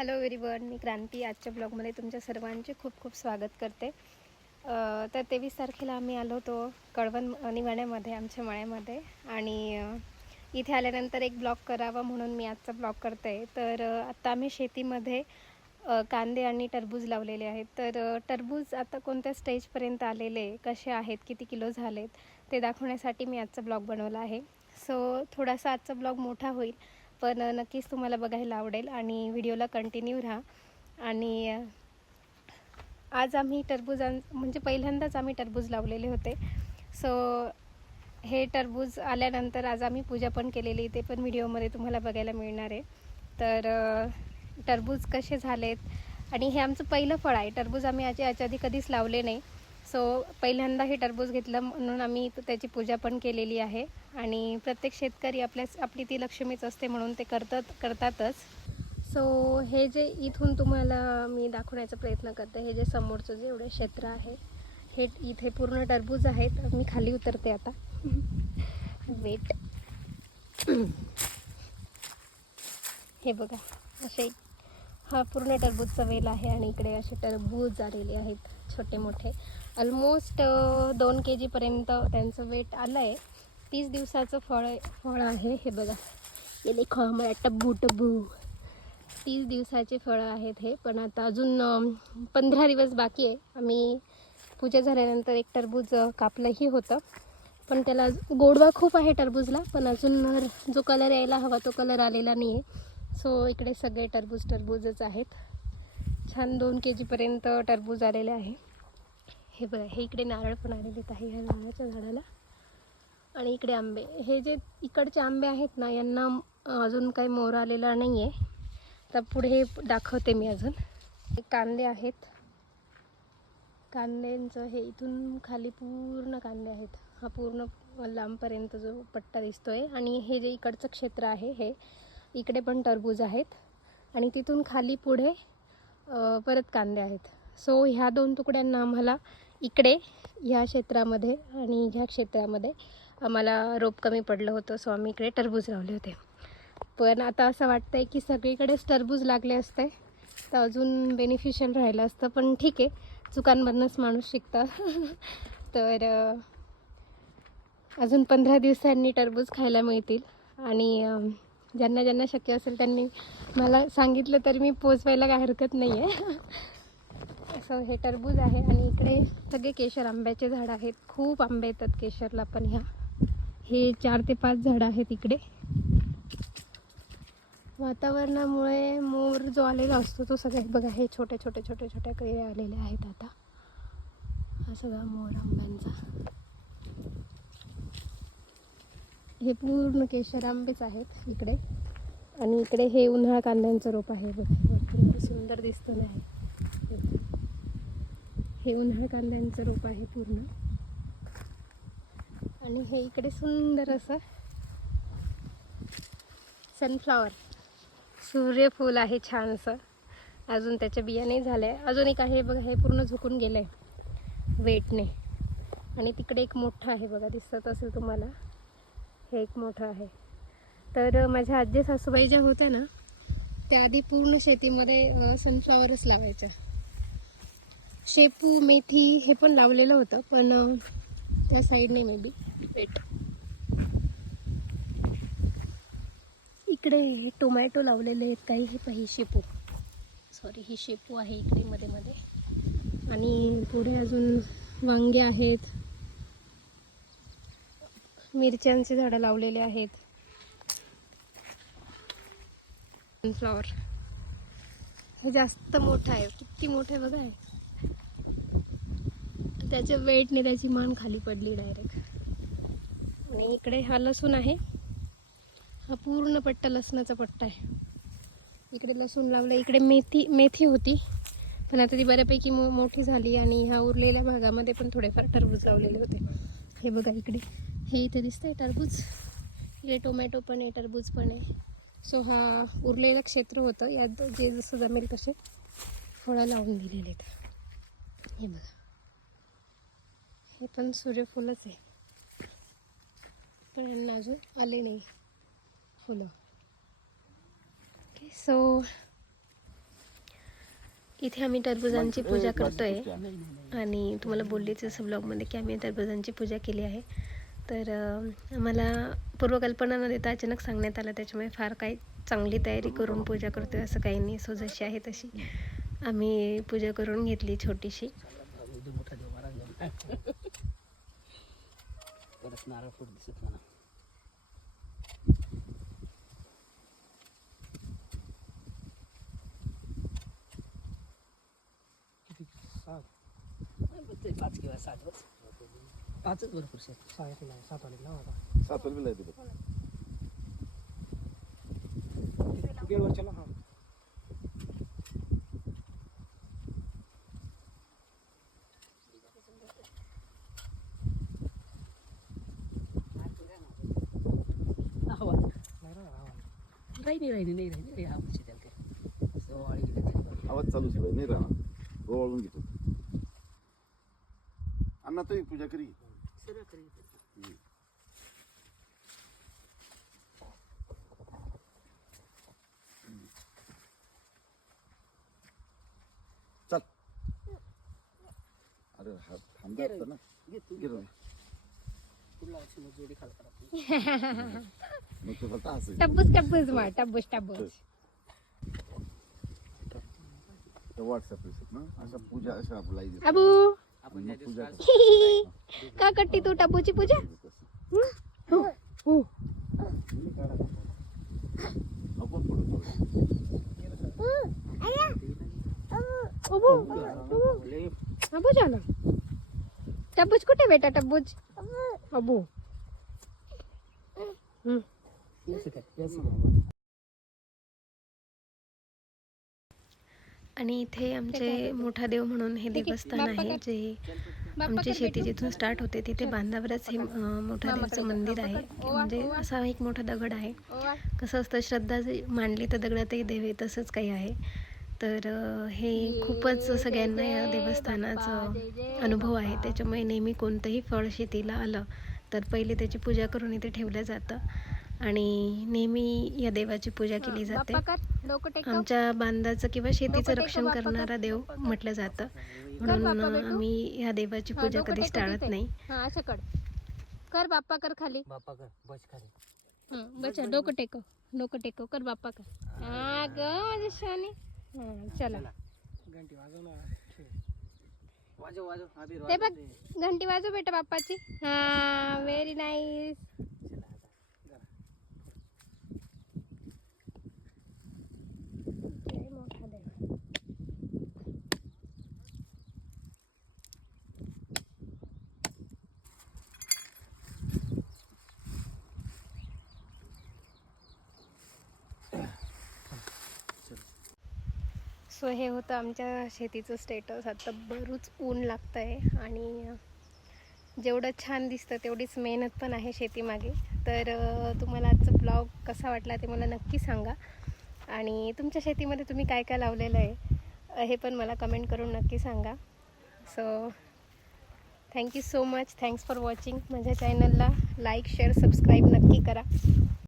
Hello everyone, मी क्रांती. आजच्या ब्लॉगमध्ये तुमच्या सर्वांचे खूप खूप स्वागत करते. तर 23 तारखेला आम्ही आलो होतो कळवण निवाण्यामध्ये, आमच्या मळ्यामध्ये. आणि इथे आल्यानंतर एक ब्लॉग करावा म्हणून मी आजचा ब्लॉग करते. तर आता आम्ही शेतीमध्ये कांदे आणि टरबूज लावलेले आहेत. तर टरबूज आता कोणत्या स्टेजपर्यंत आलेले, कसे आहेत, किती किलो झालेत ते दाखवण्यासाठी मी आजचा ब्लॉग बनवला आहे. सो थोडासा आजचा ब्लॉग मोठा होईल, पण नक्कीच तुम्हाला बघायला आवडेल आणि व्हिडिओला कंटिन्यू राहा. आणि आज आम्ही टरबूज म्हणजे पहिल्यांदाच आम्ही टरबूज लावलेले होते. सो हे टरबूज आल्यानंतर आज आम्ही पूजा पण केलेली, ते पण व्हिडिओमध्ये तुम्हाला बघायला मिळणार आहे. तर टरबूज कसे झालेत, आणि हे आमचं पहिलं फळ आहे. टरबूज आम्ही याच्या आधी कधीच लावले नाही. सो पहिल्यांदा हे टरबूज घेतलं म्हणून आम्ही त्याची पूजा पण केलेली आहे. आणि प्रत्येक शेतकरी आपली ती लक्ष्मीच असते म्हणून ते करतातच. सो हे जे इथून तुम्हाला मी दाखवण्याचा प्रयत्न करते, हे जे समोरचं जे एवढे क्षेत्र आहे, हे इथे पूर्ण टरबूज आहेत. मी खाली उतरते आता. वेट. हे बघा, असे हा पूर्ण टरबूजचा वेल आहे आणि इकडे असे टरबूज आलेले आहेत छोटे मोठे. ऑलमोस्ट 2 kg पर्यंत त्यांचं वेट आलं आहे. 30 दिवसाचं फळ आहे. हे बघा, हे देखो हमारा टब्बू 30 दिवसाचे फळं आहेत हे. पण आता अजून 15 दिवस बाकी आहे. आम्ही पूजा झाल्यानंतर एक टरबूज कापलंही होतं, पण त्याला गोडवा खूप आहे टरबूजला, पण अजून जो कलर यायला हवा तो कलर आलेला नाही आहे. सो इकडे सगळे टरबूजच आहेत. छान 2 kg पर्यंत टरबूज आलेले आहे. हे बघा, हे इकडे नारळ पण आलेले आहे ह्या नारळाच्या झाडाला. आणि इकडे आंबे, हे जे इकडचे आंबे आहेत ना, यांना अजून काही मोर आलेला नाही आहे. तर पुढे दाखवते मी. अजून कांदे आहेत. कांद्यांचं हे इथून खाली पूर्ण कांदे आहेत. हा पूर्ण लांबपर्यंत जो पट्टा दिसतोय. आणि हे जे इकडचं क्षेत्र आहे, हे इकडे पण टरबूज आहेत. आणि तिथून खाली पुढे परत कांदे आहेत. सो ह्या 2 तुकड्यांना आम्हाला इकडे ह्या क्षेत्रामध्ये आणि ह्या क्षेत्रामध्ये आम्हाला रोप कमी पडलं होतं. सो आम्ही इकडे टरबूज लावले होते. पण आता असं वाटतं आहे की सगळीकडेच टरबूज लागले असते तर अजून बेनिफिशियल राहिलं असतं. पण ठीक आहे, चुकांमधनंच माणूस शिकतं. तर अजून 15 दिवसांनी टरबूज खायला मिळतील. आणि ज्यांना ज्यांना शक्य असेल त्यांनी मला सांगितलं तर मी पोचवायला काय हरकत नाही आहे. असं हे टरबूज आहे. आणि इकडे सगळे केशर आंब्याचे झाड आहेत. खूप आंबे येतात केशरला पण. हे 4 ते 5 झाडं आहेत इकडे. वातावरणामुळे मोर जो आलेला असतो तो सगळ्यात बघा, हे छोट्या कैऱ्या आलेल्या आहेत आता. हा सगळा मोर आंब्यांचा. हे पूर्ण केशर आंबेच आहेत इकडे. आणि इकडे हे उन्हाळा कांद्यांचं रोप आहे बघा, सुंदर दिसतं नाही. हे उन्हाळा कांद्यांचं रोप आहे पूर्ण. आणि हे इकडे सुंदर असं सनफ्लॉवर सूर्यफूल आहे छानसं. अजून त्याच्या बिया नाही झाल्या. अजून एक आहे बघा, हे पूर्ण झुकून गेलं आहे वेटने. आणि तिकडे एक मोठं आहे बघा, दिसत असेल तुम्हाला, हे एक मोठं आहे. तर माझ्या आजी सासूबाई ज्या होत्या ना, त्या आधी पूर्ण शेतीमध्ये सनफ्लॉवरच लावायच्या. शेपू मेथी हे पण लावलेलं होतं, पण त्या साईडने मे बी वेट. इकडे टोमॅटो लावलेले आहेत काही. हे पाही शेपू, सॉरी ही शेपू आहे इकडे मध्ये मध्ये. आणि पुढे अजून वांगे आहेत, मिरच्यांचे झाडं लावलेले आहेत. सनफ्लॉवर हे जास्त मोठं आहे, किती मोठं आहे बघा. त्याच्या वेटने त्याची मान खाली पडली डायरेक्ट. आणि इकडे हा लसूण आहे. हा पूर्ण पट्टा लसणाचा पट्टा आहे. इकडे लसूण लावलं. इकडे मेथी होती, पण आता ती बऱ्यापैकी मोठी झाली. आणि ह्या उरलेल्या भागामध्ये पण थोडेफार टरबूज लावलेले होते. हे बघा इकडे, हे इथे दिसतंय टरबूज. इकडे टोमॅटो पण आहे, टरबूज पण आहे. सो हा उरलेलं क्षेत्र होतं, यात जे जसं जमेल तसे फळं लावून दिलेले आहेत. हे बघा, हे पण सूर्यफूलच आहे, पण यांना अजून आले नाही फुलं. ओके, सो इथे आम्ही टरबुजांची पूजा करतोय आणि तुम्हाला बोललीच असं ब्लॉगमध्ये की आम्ही टरबुजांची पूजा केली आहे. तर आम्हाला पूर्वकल्पना न देता अचानक सांगण्यात आलं, त्याच्यामुळे फार काही चांगली तयारी करून पूजा करतोय असं काही नाही. सो जशी आहे तशी आम्ही पूजा करून घेतली छोटीशी. पाचच भरपूर शेत 7 वाले लावा आता. 7 वाली लायते बघ. गेलवर चला. हा नाही आवाज चालूच आहे, नाही राहणार. ओवाळून घेतो. अण्णा तो पूजा करी. चल. अरे हा थांबा असतं ना. गिरव. मग तो फक्त हसेल. टब्बूस मार, टब्बूस. व्हॉट्सअप ना अशा पूजा अशा आपला अबू पूजा का करते तू टब्बूची पूजा? अबू झालं. टब्बूज कुठे बेटा? टब्बूज अबू. आणि इथे आमचे मोठा देव म्हणून हे देवस्थान आहे, जे आमची शेती जिथून स्टार्ट होते तिथे बांधावरच हे मोठा देवाचं मंदिर आहे. म्हणजे असा एक मोठा दगड आहे. कसं असतं, श्रद्धा जी मांडली तर दगडातही देव आहे, तसंच काही आहे. तर हे खूपच सगळ्यांना या देवस्थानाचा अनुभव आहे. त्याच्यामुळे नेहमी कोणतंही फळ शेतीला आलं तर पहिले त्याची पूजा करून इथे ठेवलं जातं आणि नेहमी या देवाची पूजा केली जाते. आमच्या बांधाचं किंवा शेतीचं रक्षण करणारा देव म्हटलं जातं, म्हणून आम्ही या देवाची पूजा कधीच टाळत नाही. कर बाप्पा, कर खाली बाप्पा कर, बस खाली. बस डोकं टेकव कर बाप्पा कर. हा ग माझ्या शाने. चला घंटी वाजव ना. वाजव अबीर ते बघ, घंटी वाजव बेटा बाप्पाची. हा व्हेरी नाईस. मोठा देव. सो हे होतं आमच्या शेतीचं स्टेटस. आता बरंच ऊन लागतं आहे आणि जेवढं छान दिसतं तेवढीच मेहनत पण आहे शेतीमागे. तर तुम्हाला आजचा ब्लॉग कसा वाटला ते मला नक्की सांगा. आणि तुमच्या शेतीमध्ये तुम्ही काय काय लावलेलं आहे हे पण मला कमेंट करून नक्की सांगा. So thank you so much. Thanks for watching. माझ्या चॅनलला लाईक, शेअर, सबस्क्राईब नक्की करा.